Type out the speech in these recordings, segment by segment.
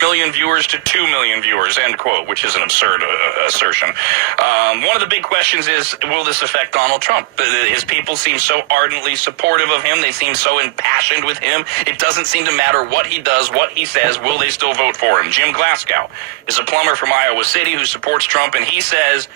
million viewers to 2 million viewers, end quote, which is an absurd assertion. One of the big questions is, will this affect Donald Trump? His people seem so ardently supportive of him. They seem so impassioned with him. It doesn't seem to matter what he does, what he says. Will they still vote for him? Jim Glasgow is a plumber from Iowa City who supports Trump, and he says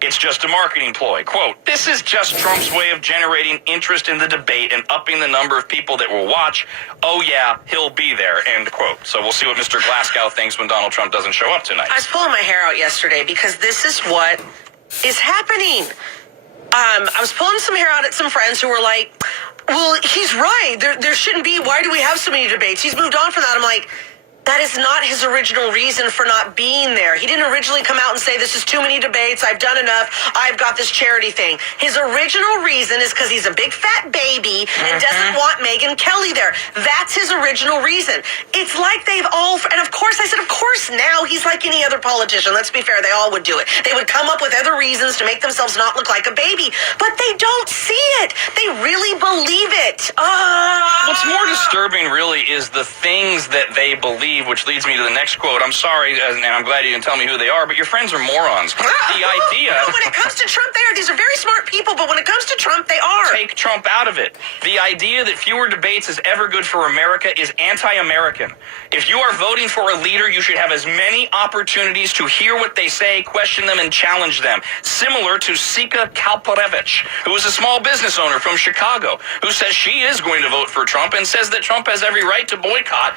it's just a marketing ploy. Quote, this is just Trump's way of generating interest in the debate and upping the number of people that will watch. Oh, yeah, he'll be there, end quote. So we'll see what Mr. Glasgow thinks when Donald Trump doesn't show up tonight. I was pulling my hair out yesterday because this is what is happening. I was pulling some hair out at some friends who were like, well, he's right. There shouldn't be. Why do we have so many debates? He's moved on from that. I'm like, that is not his original reason for not being there. He didn't originally come out and say, this is too many debates. I've done enough. I've got this charity thing. His original reason is because he's a big fat baby and doesn't want Megyn Kelly there. That's his original reason. It's like they've all, and of course, I said, of course now he's like any other politician. Let's be fair. They all would do it. They would come up with other reasons to make themselves not look like a baby, but they don't see it. They really believe it. What's more disturbing really is the things that they believe, which leads me to the next quote. I'm sorry, and I'm glad you didn't tell me who they are, but your friends are morons. The idea... No, when it comes to Trump, these are very smart people, but when it comes to Trump, they are. Take Trump out of it. The idea that fewer debates is ever good for America is anti-American. If you are voting for a leader, you should have as many opportunities to hear what they say, question them, and challenge them. Similar to Sika Kalparevich, who is a small business owner from Chicago, who says she is going to vote for Trump and says that Trump has every right to boycott,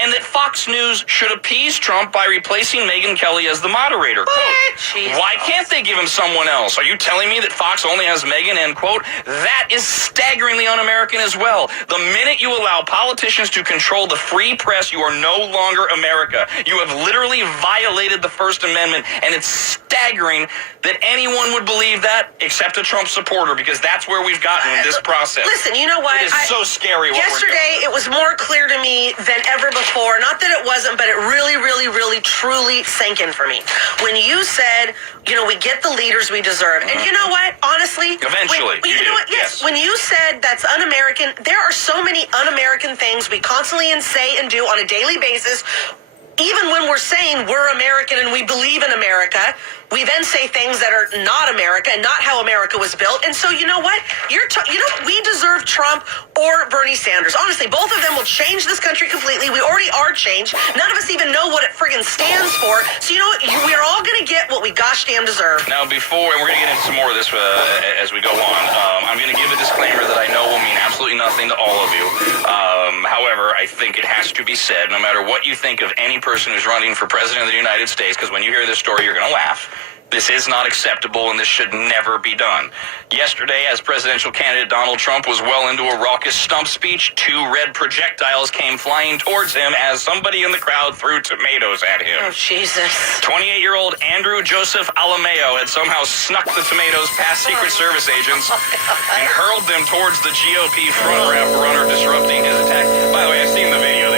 and that Fox News should appease Trump by replacing Megyn Kelly as the moderator. Quote, why can't they give him someone else? Are you telling me that Fox only has Megyn, end quote? That is staggeringly un-American as well. The minute you allow politicians to control the free press, you are no longer America. You have literally violated the First Amendment, and it's staggering that anyone would believe that except a Trump supporter, because that's where we've gotten in this process. Listen, you know what? It is so scary what yesterday, it was more clear to me than ever before. Not that it wasn't, but it really, really, really, truly sank in for me. When you said, we get the leaders we deserve. And you know what? Honestly. Eventually. You know what? Yes. When you said that's un-American, there are so many un-American things we constantly say and do on a daily basis. Even when we're saying we're American and we believe in America, we then say things that are not America and not how America was built. And so, you know what? We deserve Trump or Bernie Sanders. Honestly, both of them will change this country completely. We already are changed. None of us even know what it friggin' stands for. So, you know what? We're all going to get what we gosh damn deserve. Now, and we're going to get into some more of this as we go on. I'm going to give a disclaimer that I know will mean absolutely nothing to all of you. However, I think it has to be said, no matter what you think of any person who's running for president of the United States, because when you hear this story, you're going to laugh. This is not acceptable, and this should never be done. Yesterday, as presidential candidate Donald Trump was well into a raucous stump speech, 2 red projectiles came flying towards him as somebody in the crowd threw tomatoes at him. Oh, Jesus. 28-year-old Andrew Joseph Alameo had somehow snuck the tomatoes past Secret Service agents and hurled them towards the GOP front ramp runner, disrupting his attack. By the way, I've seen the video.